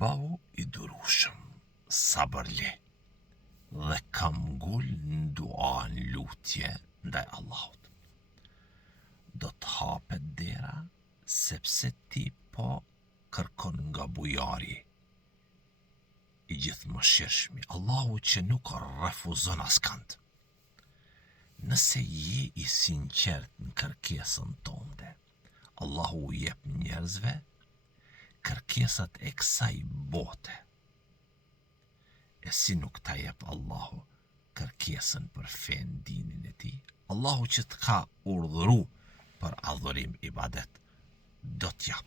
Bahu i durueshëm, sabërli, dhe kam ngul në dua në lutje ndaj Allahut. Do të hapet dera, sepse ti po kërkon nga bujari i gjithëmëshirshmi, Allahu që nuk refuzon askënd. Nëse je i sinqert në kërkesën tënde, Allahu u jep njerëzve kërkesat e kësaj bote. E si nuk ta jep Allahu kërkesën për fen dinin e tij, Allahu që të ka urdhëru për adhurim ibadet, do t'jap.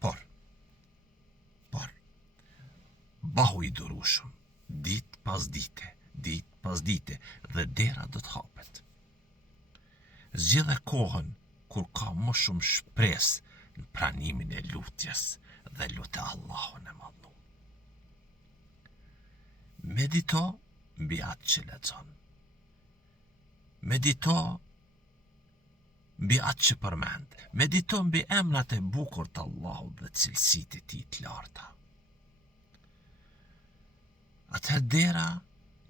Por, bahu i durueshëm, ditë pas dite, dhe dera do të hapet. Zgjedhe kohën kur ka më shumë shpresë në pranimin e lutjes dhe lutë Allahun e madhnu. Medito mbi atë që lexon. Medito mbi atë që përmend. Medito mbi emrat e bukur të Allahut dhe cilësitë e tij të larta. Atëherë dera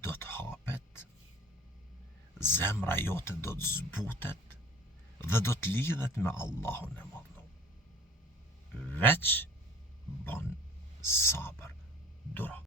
do të hapet, zemra jote do të zbutet dhe do të lidhet me Allahun e madhnu. Veç bon sabër, duro.